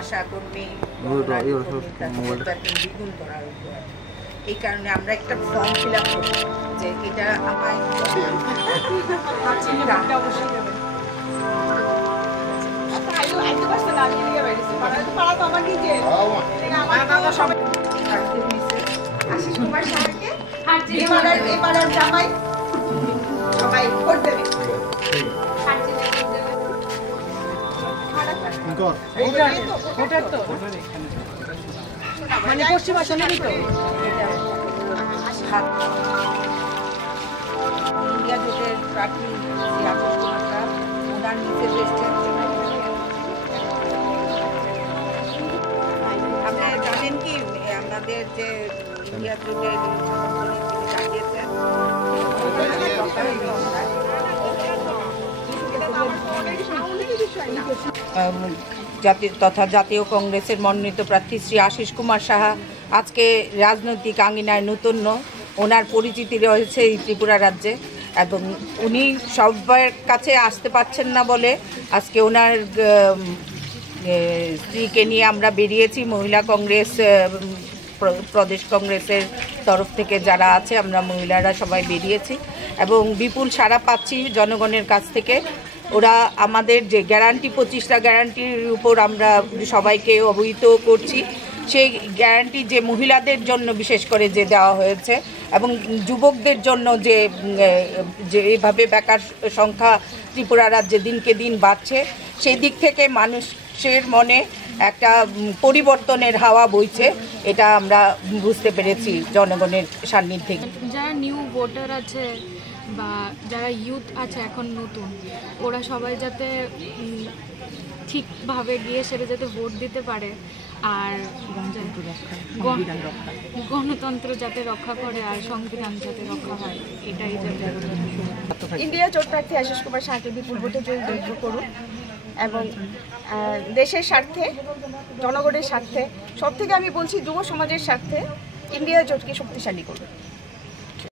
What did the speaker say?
আশা কর্মী দ্বিগুণ করা এই কারণে আমরা একটা ফর্ম ফিল আপ করি যে এটা আমায় আশিস কুমার সাহাকে এবারের জামাই সবাই ভোট দেবে। মানে পশ্চিম আসলেরই তো ইন্ডিয়া জোটের প্রার্থী ওনার নিচে আপনি জানেন কি আমাদের যে ইন্ডিয়া জোটের জানিয়েছেন তথা জাতীয় কংগ্রেসের মনোনীত প্রার্থী শ্রী আশিস কুমার সাহা আজকে রাজনৈতিক আঙ্গিনায় নতুন, ওনার পরিচিতি রয়েছে এই ত্রিপুরা রাজ্যে এবং উনি সবার কাছে আসতে পারছেন না বলে আজকে ওনার স্ত্রীকে নিয়ে আমরা বেরিয়েছি। মহিলা কংগ্রেস প্রদেশ কংগ্রেসের তরফ থেকে যারা আছে আমরা মহিলারা সবাই বেরিয়েছি এবং বিপুল সাড়া পাচ্ছি জনগণের কাছ থেকে। ওরা আমাদের যে গ্যারান্টি 25টা গ্যারান্টির উপর আমরা সবাইকে অবহিত করছি, সেই গ্যারান্টি যে মহিলাদের জন্য বিশেষ করে যে দেওয়া হয়েছে এবং যুবকদের জন্য যে এভাবে বেকার সংখ্যা ত্রিপুরা রাজ্যে দিনকে দিন বাড়ছে, সেই দিক থেকে মানুষের মনে একটা পরিবর্তনের হাওয়া বইছে, এটা আমরা বুঝতে পেরেছি জনগণের সান্নিধ্যে। যারা নিউ ভোটার আছে বা যারা ইউথ আছে এখন নতুন, ওরা সবাই যাতে ঠিকভাবে গিয়ে সেটা যাতে ভোট দিতে পারে আর গণতন্ত্র যাতে রক্ষা করে আর সংবিধান যাতে রক্ষা হয়, এটাই যাতে। ইন্ডিয়া জোট প্রার্থী আশিস কুমার সাহাকে বিপুল ভোটে জয়যুক্ত করুন এবং দেশের স্বার্থে, জনগণের স্বার্থে, সব থেকে আমি বলছি যুব সমাজের স্বার্থে ইন্ডিয়া জোটকে শক্তিশালী করুন।